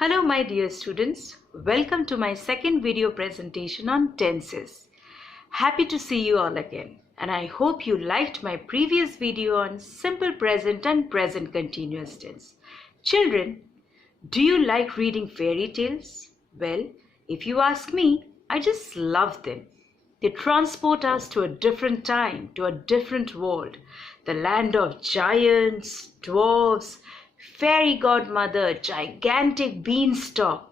Hello my dear students, welcome to my second video presentation on tenses. Happy to see you all again and I hope you liked my previous video on simple present and present continuous tense. Children, do you like reading fairy tales? Well, if you ask me, I just love them. They transport us to a different time, to a different world, the land of giants, dwarves, fairy godmother, gigantic beanstalk.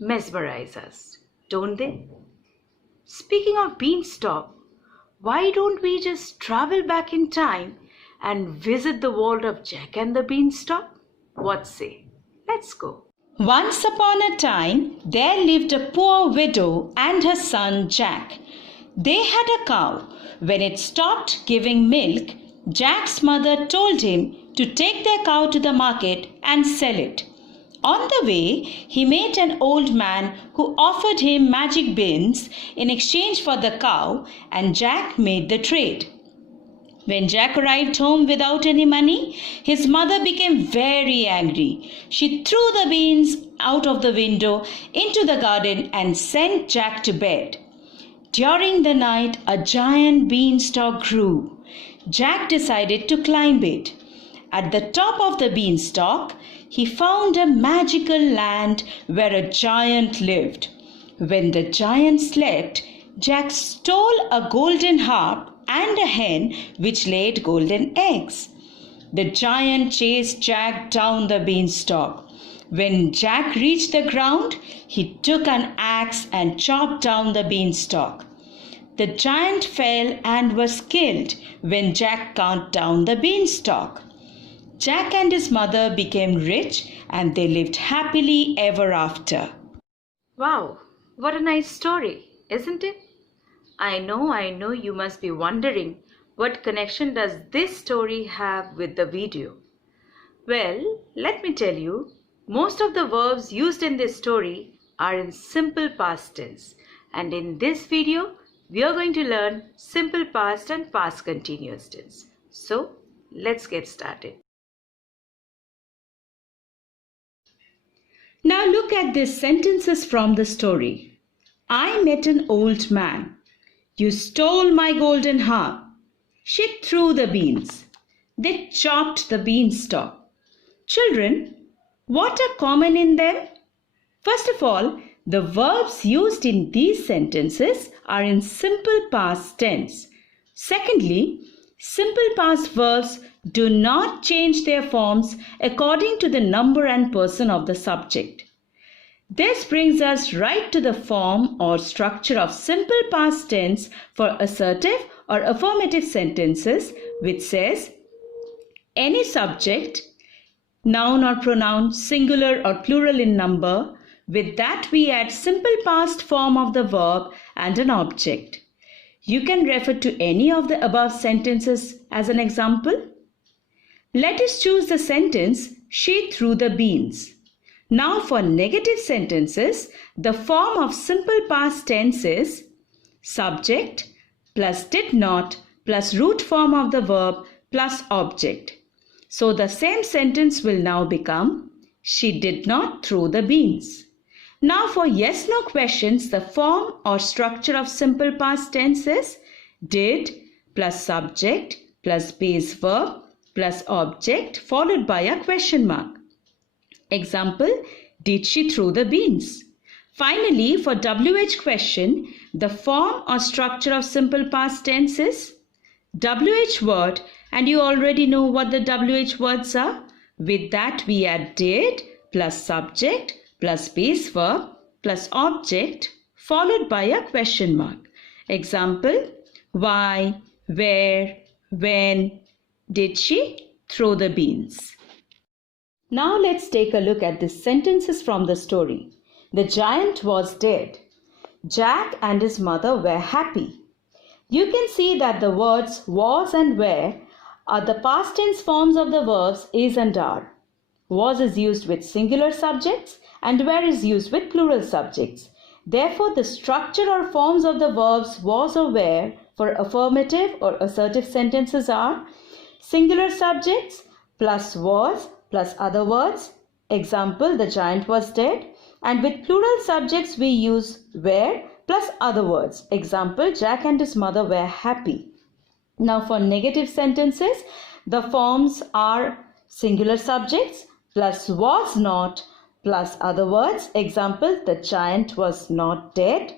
Mesmerize us, don't they? Speaking of beanstalk, why don't we just travel back in time and visit the world of Jack and the Beanstalk? What say? Let's go. Once upon a time, there lived a poor widow and her son Jack. They had a cow. When it stopped giving milk, Jack's mother told him to take their cow to the market and sell it. On the way, he met an old man who offered him magic beans in exchange for the cow, and Jack made the trade. When Jack arrived home without any money, his mother became very angry. She threw the beans out of the window into the garden and sent Jack to bed. During the night, a giant beanstalk grew. Jack decided to climb it. At the top of the beanstalk, he found a magical land where a giant lived. When the giant slept, Jack stole a golden harp and a hen which laid golden eggs. The giant chased Jack down the beanstalk. When Jack reached the ground, he took an axe and chopped down the beanstalk. The giant fell and was killed when Jack cut down the beanstalk. Jack and his mother became rich and they lived happily ever after. Wow, what a nice story, isn't it? I know you must be wondering what connection does this story have with the video. Well, let me tell you, most of the verbs used in this story are in simple past tense, and in this video we are going to learn simple past and past continuous tense. So, let's get started. Now look at these sentences from the story. I met an old man. You stole my golden harp. She threw the beans. They chopped the beanstalk. Children, what are common in them? First of all, the verbs used in these sentences are in simple past tense. Secondly, simple past verbs do not change their forms according to the number and person of the subject. This brings us right to the form or structure of simple past tense for assertive or affirmative sentences, which says any subject, noun or pronoun, singular or plural in number. With that we add simple past form of the verb and an object. You can refer to any of the above sentences as an example. Let us choose the sentence, she threw the beans. Now for negative sentences, the form of simple past tense is subject plus did not plus root form of the verb plus object. So the same sentence will now become, she did not throw the beans. Now for yes/no questions, the form or structure of simple past tense is did plus subject plus base verb plus object followed by a question mark. Example, did she throw the beans? Finally, for WH question, the form or structure of simple past tense is WH word, and you already know what the WH words are. With that we add did plus subject plus base verb plus object followed by a question mark. Example, why, where, when did she throw the beans? Now let's take a look at the sentences from the story. The giant was dead. Jack and his mother were happy. You can see that the words was and were are the past tense forms of the verbs is and are. Was is used with singular subjects and were is used with plural subjects. Therefore, the structure or forms of the verbs was or were for affirmative or assertive sentences are singular subjects plus was plus other words Example, the giant was dead. And with plural subjects, we use were plus other words. Example, Jack and his mother were happy. Now for negative sentences, the forms are singular subjects plus was not plus other words. Example, the giant was not dead.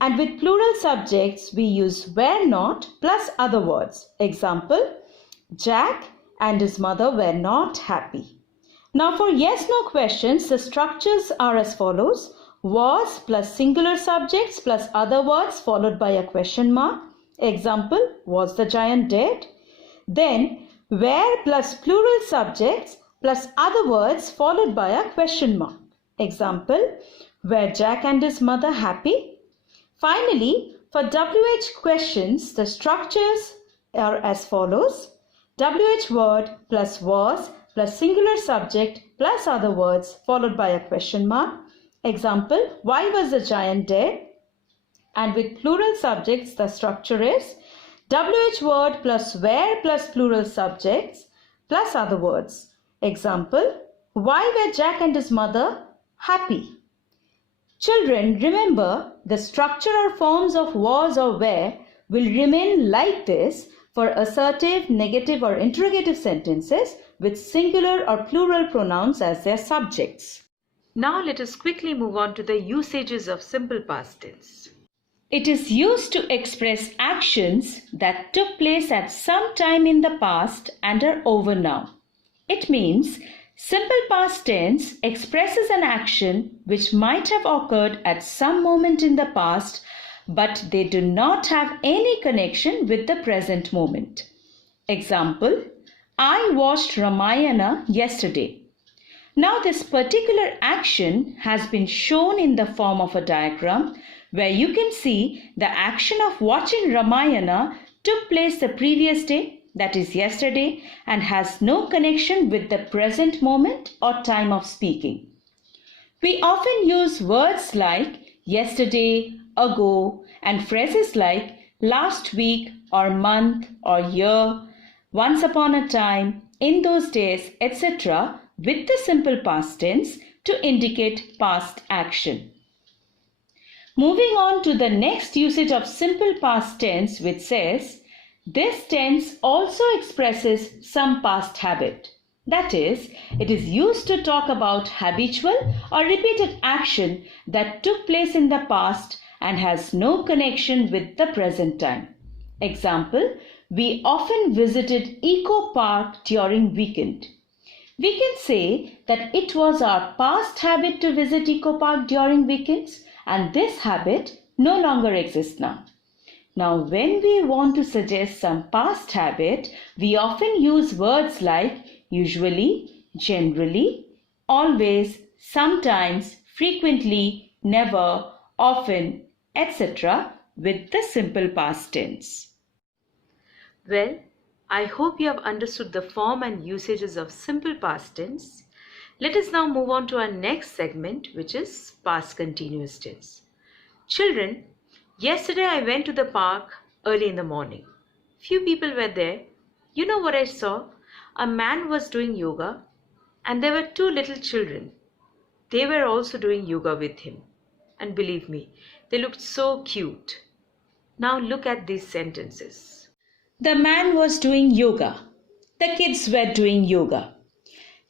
And with plural subjects, we use were not plus other words. Example, Jack and his mother were not happy. Now for yes/no questions, the structures are as follows. Was plus singular subjects plus other words followed by a question mark. Example, was the giant dead? Then were plus plural subjects plus other words followed by a question mark. Example, were Jack and his mother happy? Finally, for WH questions, the structures are as follows. WH word plus was plus singular subject plus other words followed by a question mark. Example, why was the giant dead? And with plural subjects, the structure is WH word plus were plus plural subjects plus other words. Example, why were Jack and his mother happy? Children, remember the structure or forms of was or were will remain like this for assertive, negative or interrogative sentences with singular or plural pronouns as their subjects. Now let us quickly move on to the usages of simple past tense. It is used to express actions that took place at some time in the past and are over now. It means simple past tense expresses an action which might have occurred at some moment in the past, but they do not have any connection with the present moment. Example, I watched Ramayana yesterday. Now this particular action has been shown in the form of a diagram where you can see the action of watching Ramayana took place the previous day, that is yesterday, and has no connection with the present moment or time of speaking. We often use words like yesterday, ago, and phrases like last week or month or year, once upon a time, in those days, etc. with the simple past tense to indicate past action. Moving on to the next usage of simple past tense, which says, this tense also expresses some past habit. That is, it is used to talk about habitual or repeated action that took place in the past and has no connection with the present time. Example, we often visited Eco Park during weekend. We can say that it was our past habit to visit Eco Park during weekends, and this habit no longer exists now. Now, when we want to suggest some past habit, we often use words like usually, generally, always, sometimes, frequently, never, often, etc. with the simple past tense. Well, I hope you have understood the form and usages of simple past tense. Let us now move on to our next segment, which is past continuous tense. Children, yesterday I went to the park early in the morning. Few people were there. You know what I saw? A man was doing yoga and there were two little children. They were also doing yoga with him. And believe me, they looked so cute. Now look at these sentences. The man was doing yoga. The kids were doing yoga.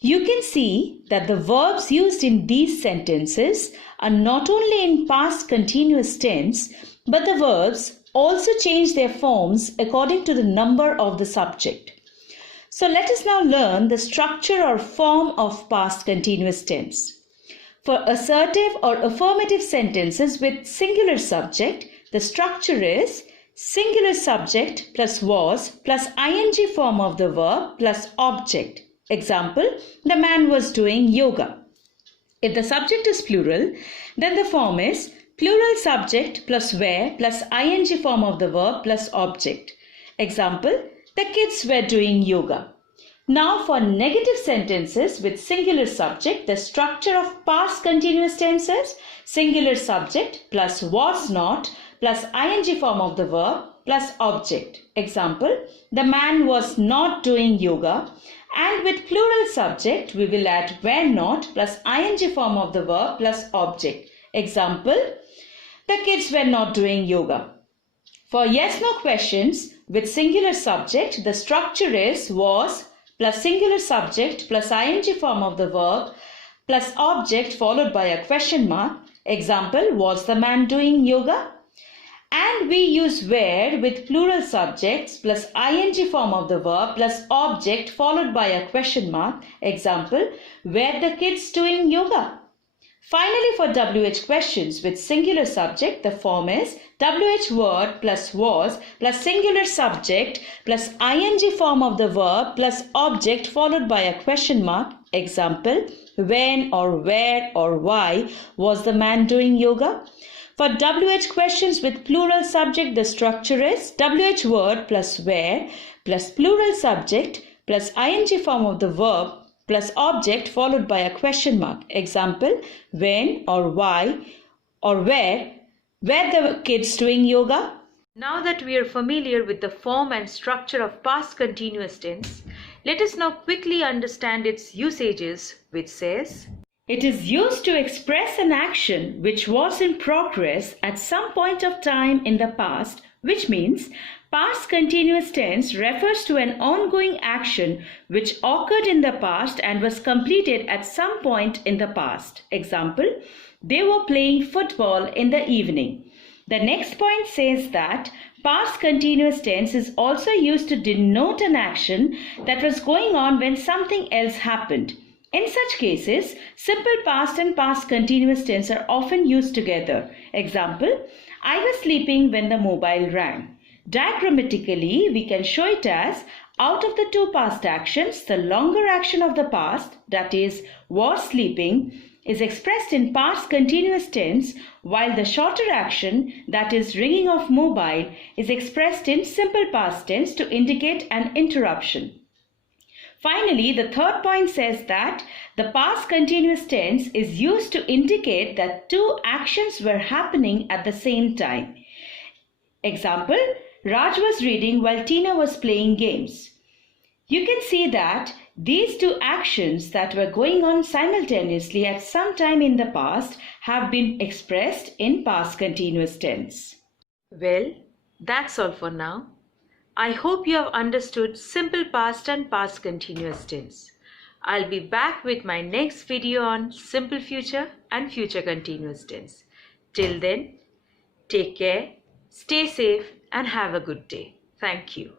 You can see that the verbs used in these sentences are not only in past continuous tense, but the verbs also change their forms according to the number of the subject. So let us now learn the structure or form of past continuous tense. For assertive or affirmative sentences with singular subject, the structure is singular subject plus was plus ing form of the verb plus object. Example, the man was doing yoga. If the subject is plural, then the form is plural subject plus were plus ing form of the verb plus object. Example, the kids were doing yoga. Now for negative sentences with singular subject, the structure of past continuous tenses, singular subject plus was not plus ing form of the verb plus object. Example, the man was not doing yoga. And with plural subject, we will add were not plus ing form of the verb plus object. Example, the kids were not doing yoga. For yes-no questions with singular subject, the structure is was plus singular subject plus ing form of the verb plus object followed by a question mark. Example, was the man doing yoga? And we use were with plural subjects plus ing form of the verb plus object followed by a question mark. Example, were the kids doing yoga? Finally, for WH questions with singular subject, the form is WH word plus was plus singular subject plus ing form of the verb plus object followed by a question mark. Example, when or where or why was the man doing yoga? For WH questions with plural subject, the structure is WH word plus where plus plural subject plus ing form of the verb plus object followed by a question mark. Example, when or why or where were the kids doing yoga? Now that we are familiar with the form and structure of past continuous tense, let us now quickly understand its usages, which says, it is used to express an action which was in progress at some point of time in the past, which means past continuous tense refers to an ongoing action which occurred in the past and was completed at some point in the past. Example, they were playing football in the evening. The next point says that past continuous tense is also used to denote an action that was going on when something else happened. In such cases, simple past and past continuous tense are often used together. Example, I was sleeping when the mobile rang. Diagrammatically, we can show it as out of the two past actions, the longer action of the past, that is, was sleeping, is expressed in past continuous tense, while the shorter action, that is, ringing of mobile, is expressed in simple past tense to indicate an interruption. Finally, the third point says that the past continuous tense is used to indicate that two actions were happening at the same time. Example, Raj was reading while Tina was playing games. You can see that these two actions that were going on simultaneously at some time in the past have been expressed in past continuous tense. Well, that's all for now. I hope you have understood simple past and past continuous tense. I'll be back with my next video on simple future and future continuous tense. Till then, take care, stay safe and have a good day. Thank you.